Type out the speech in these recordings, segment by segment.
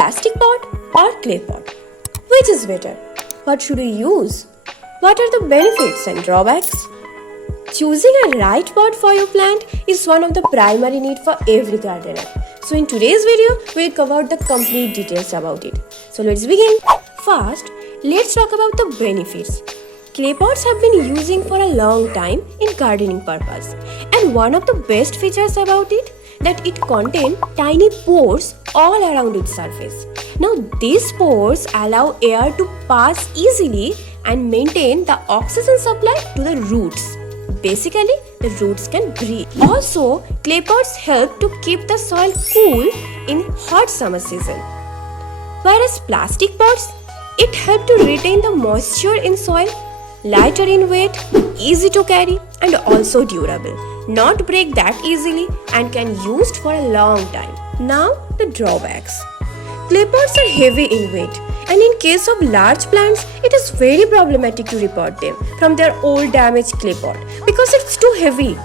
plastic pot or clay pot? Which is better? What should you use? What are the benefits and drawbacks? Choosing a right pot for your plant is one of the primary needs for every gardener. So in today's video, we'll cover the complete details about it. So let's begin. First, let's talk about the benefits. Clay pots have been using for a long time in gardening purpose, and one of the best features about it that it contains tiny pores all around its surface. Now these pores allow air to pass easily and maintain the oxygen supply to the roots. Basically, the roots can breathe. Also, clay pots help to keep the soil cool in hot summer season. Whereas plastic pots, it helps to retain the moisture in soil, lighter in weight, easy to carry and also durable. Not break that easily and can used for a long time. Now the drawbacks. Clay pots are heavy in weight, and in case of large plants, it is very problematic to repot them from their old damaged clay pot because it's too heavy.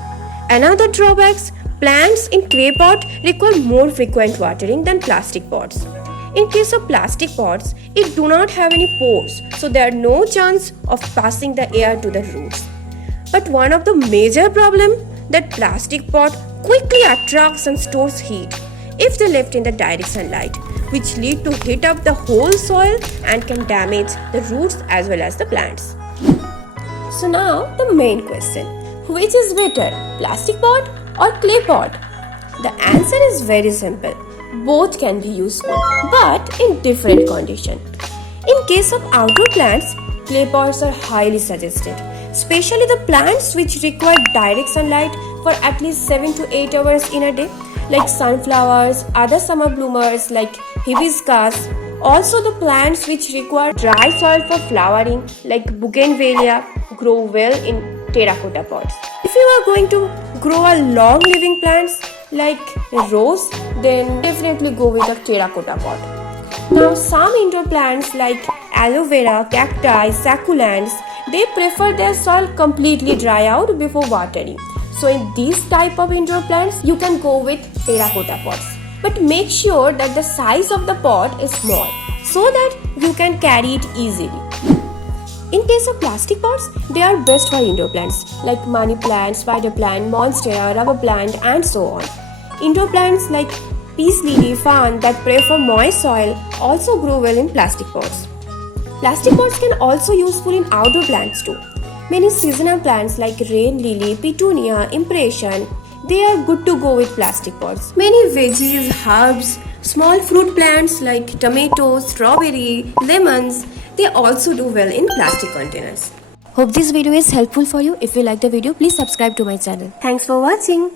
Another drawbacks, plants in clay pot require more frequent watering than plastic pots. In case of plastic pots, it do not have any pores, so there are no chance of passing the air to the roots. But one of the major problem that plastic pot quickly attracts and stores heat if they left in the direct sunlight, which lead to heat up the whole soil and can damage the roots as well as the plants. So now the main question, which is better, plastic pot or clay pot? The answer is very simple. Both can be useful, but in different conditions. In case of outdoor plants, clay pots are highly suggested, especially the plants which require direct sunlight for at least 7 to 8 hours in a day, like sunflowers, other summer bloomers like hibiscus. Also the plants which require dry soil for flowering like bougainvillea grow well in terracotta pots. If you are going to grow a long living plants like rose, then definitely go with a terracotta pot. Now some indoor plants like aloe vera, cacti, succulents, they prefer their soil completely dry out before watering. So in these type of indoor plants, you can go with terracotta pots. But make sure that the size of the pot is small so that you can carry it easily. In case of plastic pots, they are best for indoor plants like money plant, spider plant, monstera, rubber plant and so on. Indoor plants like peace lily, fern that prefer moist soil also grow well in plastic pots. Plastic pots can also useful in outdoor plants too. Many seasonal plants like rain lily, petunia, impression, they are good to go with plastic pots. Many veggies, herbs, small fruit plants like tomatoes, strawberry, lemons, they also do well in plastic containers. Hope this video is helpful for you. If you like the video, please subscribe to my channel. Thanks for watching.